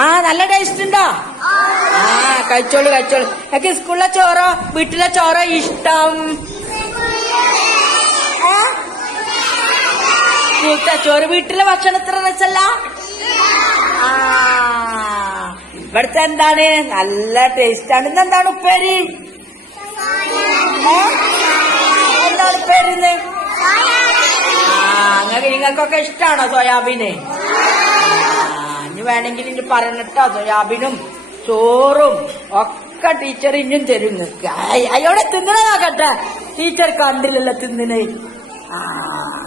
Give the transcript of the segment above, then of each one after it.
ആ നല്ല ടേസ്റ്റ് ഉണ്ടോ? ആ കഴിച്ചോളൂ കഴിച്ചോളൂ. എനിക്ക് സ്കൂളിലെ ചോറോ വീട്ടിലെ ചോറോ ഇഷ്ടം? സ്കൂളത്തെ ചോറ്. വീട്ടിലെ ഭക്ഷണം എത്ര രസല്ല? ആ ഇവിടുത്തെ എന്താണ് നല്ല ടേസ്റ്റ് ആണ്. ഇന്നെന്താണ് ഉപ്പേരി? എന്താണ് ഉപ്പേരിന്ന്? നിങ്ങൾക്കൊക്കെ ഇഷ്ടാണോ സോയാബീന്? ഇനി വേണമെങ്കിൽ ഇനി പറയണട്ടോ സോയാബീനും ചോറും ഒക്കെ ടീച്ചർ ഇനിയും തരും നിങ്ങൾക്ക്. അയോടെ തിന്നണ നോക്കട്ടെ. ടീച്ചർ കണ്ടില്ലല്ലോ തിന്നണേ. ആ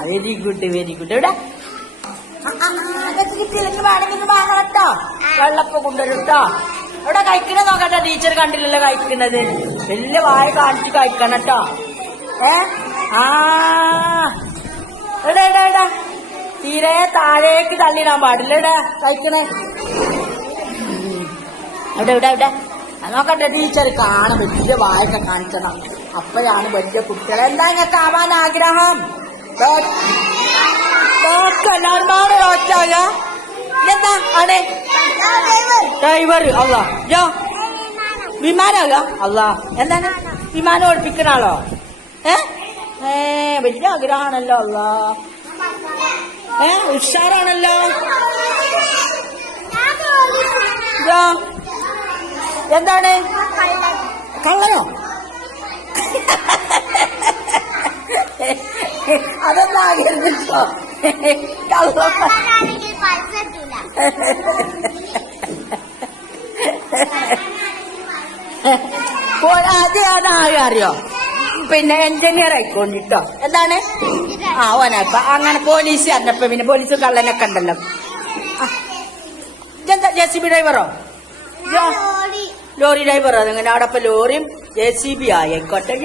വെരി ഗുഡ് വെരി ഗുഡ്. ഇവിടെ കിട്ടിയില്ലെങ്കിൽ വേണമെങ്കിൽ വാങ്ങണട്ടോ. വെള്ളപ്പം കൊണ്ടുവരുട്ടോ. ഇവിടെ കഴിക്കണ നോക്കട്ടെ. ടീച്ചർ കണ്ടില്ലല്ലോ കഴിക്കണത്. വലിയ വായ കാണിച്ച് കഴിക്കണട്ടോ. ആ എടാ എടാ എടാ തീരെ താഴേക്ക് തള്ളിയിടാൻ പാടില്ല. ഇവിടെ കഴിക്കണേ. ഇവിടെ ഇവിടെ ഇവിടെ നോക്കട്ടെ. ടീച്ചർ കാണാൻ വലിയ വായൊക്കെ കാണിക്കണം. അപ്പോഴാണ് വലിയ കുട്ടികൾ. എന്താ ഇങ്ങക്ക് ആവാൻ ആഗ്രഹം? എല്ലാവരും പാടെ ഡോക്ടറാക. എന്താ ആണ്? ഡ്രൈവർ. അല്ലാ യോ വിമാനാക. അല്ലാ എന്താണ് വിമാനം ഓടിപ്പിക്കുന്ന ആളോ? വലിയ ആഗ്രഹമാണല്ലോ. അല്ലാ ഉഷാറാണല്ലോ. എന്താണ് കള്ളനോ? അതൊന്നും ആഗ്രഹിച്ചോ? ആദ്യം അറിയോ? പിന്നെ എഞ്ചിനീയർ ആയിക്കൊണ്ടിട്ടോ. എന്താണ്? ആ ഓനപ്പ അങ്ങനെ പോലീസ് അറിഞ്ഞപ്പോ പിന്നെ പോലീസ് കള്ളനൊക്കെ ഉണ്ടല്ലോ. ഇതെന്താ JCB ഡ്രൈവറോ? ലോറി ഡ്രൈവറോ? അങ്ങനെ അവിടെ ഇപ്പൊ ലോറിയും JCB ആയിക്കോട്ടെ.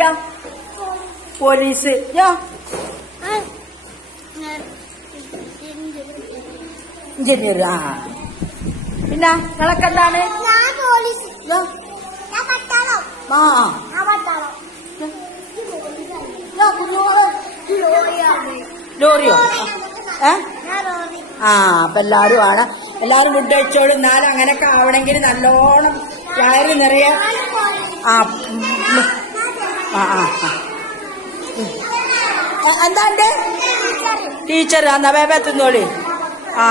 Police engineer. ആ പിന്നെ നിങ്ങളൊക്കെ എന്താണ്? ലോറിയോ? ആ അപ്പൊ എല്ലാരും ആണ്. എല്ലാരും ഫുഡ് കഴിച്ചോളും. എന്നാലും അങ്ങനെയൊക്കെ ആവണമെങ്കിൽ നല്ലോണം വയറ് നിറയെ. ആ എന്താണ്ട് ടീച്ചർ എന്നാ വേഗം തിന്നോളി. ആ